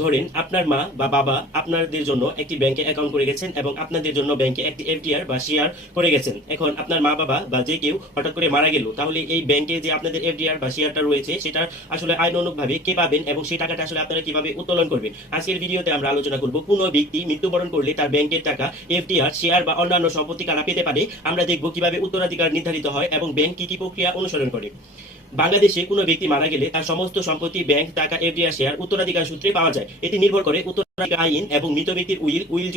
ধরেন আপনার মা বা বাবা আপনাদের জন্য একটি ব্যাংকে অ্যাকাউন্ট করে গেছেন এবং আপনাদের জন্য ব্যাংকে একটি এফডিআর বা শেয়ার করে গেছেন। এখন আপনার মা, বাবা বা যে কেউ হঠাৎ করে মারা গেল, তাহলে এই ব্যাংকে যে আপনাদের এফডিআর বা শেয়ারটা রয়েছে, সেটা আসলে আইনানুগভাবে কে পাবেন এবং সেই টাকাটা আসলে আপনারা কীভাবে উত্তোলন করবেন? আজকের ভিডিওতে আমরা আলোচনা করব কোনো ব্যক্তি মৃত্যুবরণ করলে তার ব্যাংকের টাকা এফডিআর শেয়ার বা অন্যান্য সম্পত্তি কারা পেতে পারে, আমরা দেখব কীভাবে উত্তরাধিকার নির্ধারিত হয় এবং ব্যাংক কি কি প্রক্রিয়া অনুসরণ করে। বাংলাদেশে কোনো ব্যক্তি মারা গেলে তার সমস্ত সম্পত্তি, ব্যাংক, টাকা, এফডিআর, শেয়ার, উত্তরাধিকার সূত্রে পাওয়া যায়। এটি নির্ভর করে উত্তরাধিকার উত্তরাধিকারীরা,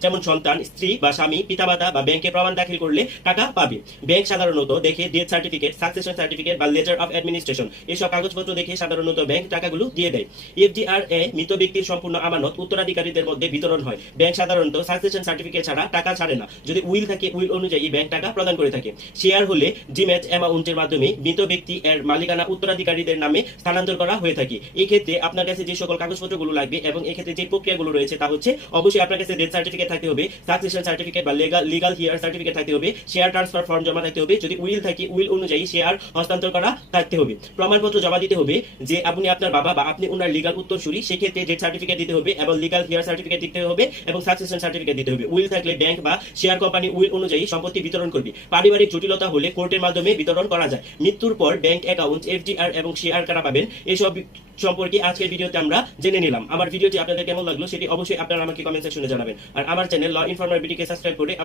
যেমন সন্তান, স্ত্রী বা স্বামী, পিতামাতা বা ব্যাংকে প্রমাণ দাখিল করলে টাকা পাবে। ব্যাংক সাধারণত দেখে ডেথ সার্টিফিকেট সাকসেশন সার্টিফিকেট বা লেটার অফ অ্যাডমিনিস্ট্রেশন এসব কাগজপত্র দেখে সাধারণত ব্যাংক টাকাগুলো দিয়ে দেয়। এফডিআর এ মৃত ব্যক্তির সম্পূর্ণ আমানত উত্তরাধিকারীদের মধ্যে বিতরণ হয়। ব্যাংক সাধারণত সাকসেশন সার্টিফিকেট ছাড়া টাকা ছাড়ে না। যদি উইল থাকে, উইল অনুযায়ী ব্যাংক টাকা প্রদান করে থাকে। শেয়ার হলে ডিম্যাচ অ্যামাউন্টের মাধ্যমে মৃত ব্যক্তি এর মালিকানা উত্তরাধিকারীদের নামে স্থানান্তর করা হয়ে থাকে। এই ক্ষেত্রে আপনার কাছে যে সকল কাগজপত্রগুলো লাগবে এবং এই ক্ষেত্রে যে প্রক্রিয়াগুলো রয়েছে তা হচ্ছে অবশ্যই আপনার কাছে ডেথ সার্টিফিকেট থাকতে হবে সাকসেশন সার্টিফিকেট বা লিগাল লিগাল হিয়ার সার্টিফিকেট থাকতে হবে শেয়ার ট্রান্সফার ফর্ম জমা থাকতে হবে, যদি উইল থাকে উইল অনুযায়ী শেয়ার হস্তান্তর করা থাকতে হবে। প্রমাণপত্র জমা দিতে হবে যে আপনি আপনার বাবা বা আপনি ওনার লিগাল উত্তরসূরি, সেক্ষেত্রে ডেথ সার্টিফিকেট দিতে হবে এবং লিগাল হিয়ার সার্টিফিকেট দিতে হবে এবং সাকসেশন সার্টিফিকেট দিতে হবে। উইল থাকলে ব্যাংক বা শেয়ার কোম্পানি উইল অনুযায়ী সম্পত্তি বিতরণ করবে। পারিবারিক জটিলতা হলে কোর্টের মাধ্যমে বিতরণ করা যায়। মৃত্যুর পর ব্যাংক অ্যাকাউন্ট, এফডিআর এবং শেয়ার কারা পাবেন। এসব সম্পর্কে আজকের ভিডিওতে আমরা জেনে নিলাম। আমার ভিডিওটি আপনাদের কেমন লাগল সেটি অবশ্যই আপনারা আমাকে কমেন্ট সেকশনে জানাবেন। আর আমার চ্যানেল ল ইনফরমার বিটিকে সাবস্ক্রাইব করে